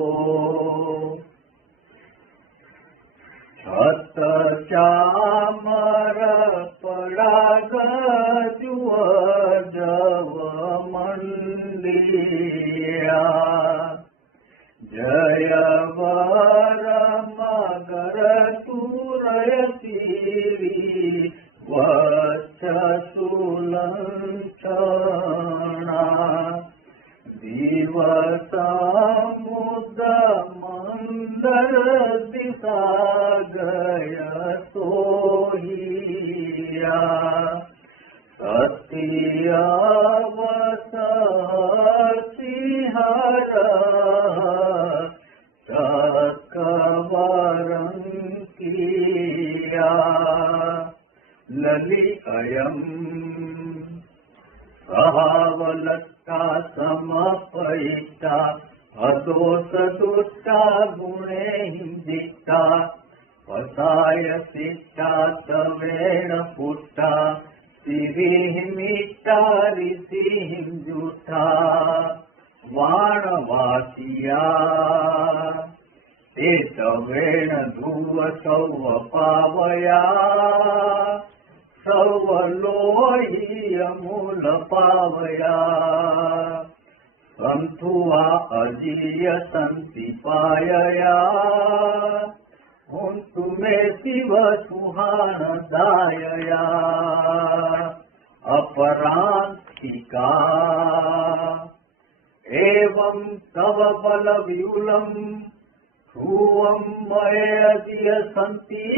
छत चामर पराग जव मंडिया जय वर मगर तुरयती वच्छ सुलंक्षणा दिवस मुद मंदर दिशा गय सोहिया सत्यवस सिंहर चकवरंकिया ललि अयम् सहावलट्टा समपयिता अदोष दुष्टा गुणे हिंदिता पसाय शिष्टा तवेण पुष्टा सिरिहिमिता ऋषिहिंजुषा वाणवासिया ते तवेण धुव सौव पावया सौवलोही अमूल पावया संतुआ अजीय संति पायया हुंतु मे शिव सुहान दायया अपरांतिका एवं तव बल व्यूलम ध्रुवं मये अजीय संति